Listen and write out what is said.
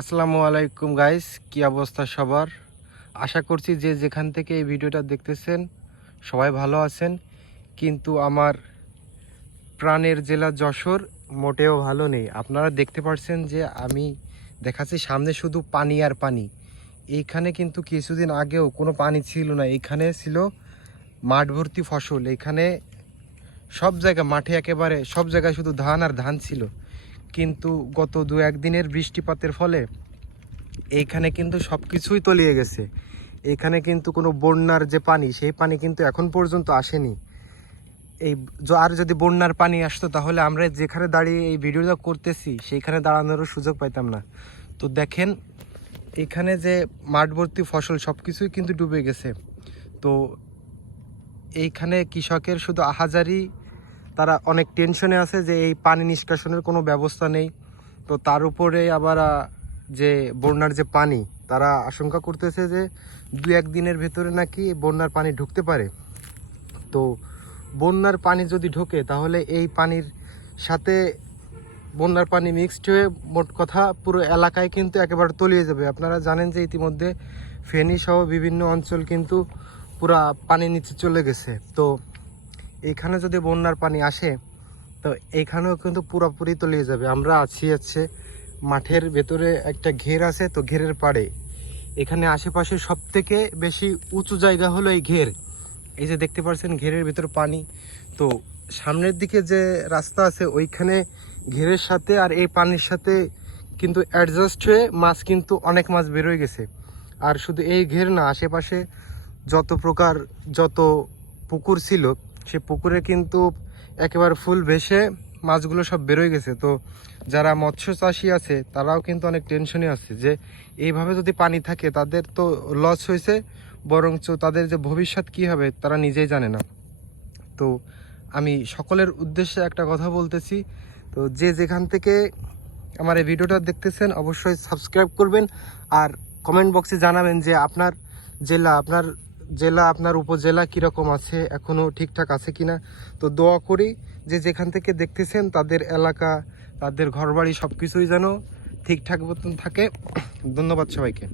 আসসালামু আলাইকুম গাইস কি অবস্থা সবার? আশা করছি যে যেখান থেকে এই ভিডিওটা দেখতেছেন, সবাই ভালো আছেন। কিন্তু আমার প্রাণের জেলা যশোর মোটেও ভালো নেই। আপনারা দেখতে পাচ্ছেন যে আমি দেখাচ্ছি সামনে শুধু পানি আর পানি। এইখানে কিন্তু কিছুদিন আগেও কোনো পানি ছিল না। এখানে ছিল মাঠ ভর্তি ফসল। এখানে সব জায়গা মাঠে একেবারে সব জায়গায় শুধু ধান আর ধান ছিল। কিন্তু গত দু একদিনের বৃষ্টিপাতের ফলে এইখানে কিন্তু সব কিছুই তলিয়ে গেছে। এখানে কিন্তু কোনো বন্যার যে পানি, সেই পানি কিন্তু এখন পর্যন্ত আসেনি। এই আর যদি বন্যার পানি আসতো তাহলে আমরা যেখানে দাঁড়িয়ে এই ভিডিওটা করতেছি, সেইখানে দাঁড়ানোরও সুযোগ পাইতাম না। তো দেখেন, এখানে যে মাঠভর্তি ফসল সব কিছুই কিন্তু ডুবে গেছে। তো এইখানে কৃষকের শুধু আহাজারি তারা অনেক টেনশনে আছে যে এই পানি নিষ্কাশনের কোনো ব্যবস্থা নেই। তো তার উপরে আবার যে বন্যার যে পানি, তারা আশঙ্কা করতেছে যে দু একদিনের ভেতরে নাকি বন্যার পানি ঢুকতে পারে। তো বন্যার পানি যদি ঢোকে, তাহলে এই পানির সাথে বন্যার পানি মিক্সড হয়ে মোট কথা পুরো এলাকায় কিন্তু একেবারে তলিয়ে যাবে। আপনারা জানেন যে ইতিমধ্যে ফেনী সহ বিভিন্ন অঞ্চল কিন্তু পুরা পানির নিচে চলে গেছে। তো এখানে যদি বন্যার পানি আসে, তো এইখানেও কিন্তু পুরোপুরি তলিয়ে যাবে। আমরা আছি হচ্ছে মাঠের ভেতরে একটা ঘের আছে, তো ঘেরের পাড়ে। এখানে আশেপাশে সব থেকে বেশি উঁচু জায়গা হলো এই ঘের। এই যে দেখতে পাচ্ছেন ঘেরের ভেতর পানি। তো সামনের দিকে যে রাস্তা আছে, ওইখানে ঘেরের সাথে আর এই পানির সাথে কিন্তু অ্যাডজাস্ট হয়ে মাছ কিন্তু অনেক মাছ বেরোয় গেছে। আর শুধু এই ঘের না, আশেপাশে যত প্রকার যত পুকুর ছিল সে পুকুরে কিন্তু একেবারে ফুল ভেসে মাছগুলো সব বেরোয় গেছে। তো যারা মৎস্য চাষি আছে, তারাও কিন্তু অনেক টেনশনে আছে যে, এইভাবে যদি পানি থাকে, তাদের তো লস হয়েছে, বরঞ্চ তাদের যে ভবিষ্যৎ কি হবে, তারা নিজেই জানে না। তো আমি সকলের উদ্দেশ্যে একটা কথা বলতেছি, তো যে যেখান থেকে আমার এই ভিডিওটা দেখতেছেন, অবশ্যই সাবস্ক্রাইব করবেন, আর কমেন্ট বক্সে জানাবেন যে আপনার জেলা, আপনার জেলা আপনার উপজেলা কীরকম আছে এখনও ঠিকঠাক আছে কি না তো দোয়া করি যে যেখান থেকে দেখতেছেন তাদের এলাকা, তাদের ঘরবাড়ি সব কিছুই যেন ঠিকঠাক মতন থাকে। ধন্যবাদ সবাইকে।